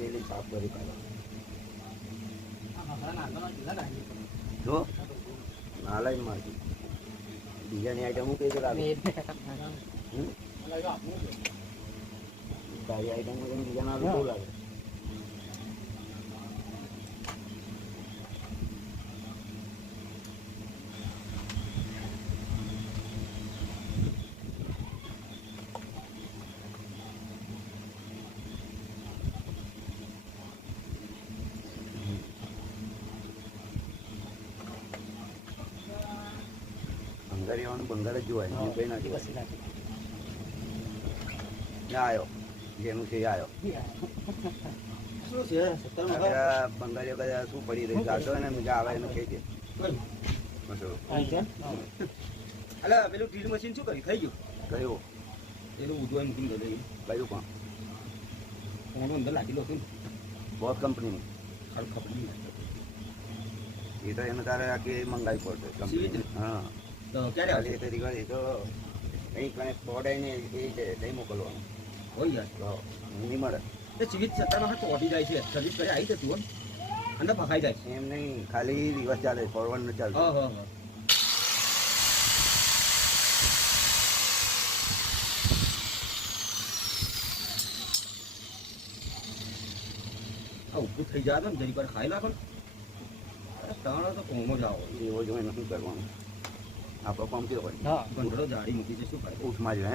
જઈને સાફ કરી કાઢો. જો નાલાય માંથી બીજાની આઈટમ હું કઈ લાગે તારી આઈટમ બીજા ના બહુ લાગે. બંગાળીવાનું બંગાળ જ જોવાય કઈ ના જોવાય. આવ્યો જેનું છે આવ્યો. બંગાળીઓ કદાચ શું પડી રહી જાતો ને મજા આવે એને કહી દે. અલા પેલું ડ્રીલ મશીન શું કર્યું થઈ ગયું કયું એનું ઉજવાય મૂકીને ગયું કયું પણ ફોન અંદર લાગેલો હતું બોસ કંપનીનું ખાલી ખબર નહીં. એ તો એને તારે આખી મંગાવી પડશે કંપની. હા તો ક્યારે આવશે એ તો કંઈ કઈ બોર્ડ ને એ નહીં મોકલવાનું હોય યાર તો નહીં મળે. એ સિવિલ સત્તામાં હાથ ઓઢી જાય છે સર્વિસ કરી આવી જતું હોય અંદર ફસાઈ જાય છે. એમ નહીં ખાલી દિવસ ચાલે ફોરવર્ડ ન ચાલતું. હા હા હા ઊભું થઈ જાય ને જરી પર ખાઈ નાખો ને તાણો તો કોમો જ આવો એવો જોઈને શું કરવાનું આપણો કામ કેવો હોય હા કંટ્રોલ જાડી મૂકી છે શું કરે ઉઠમાં જ હે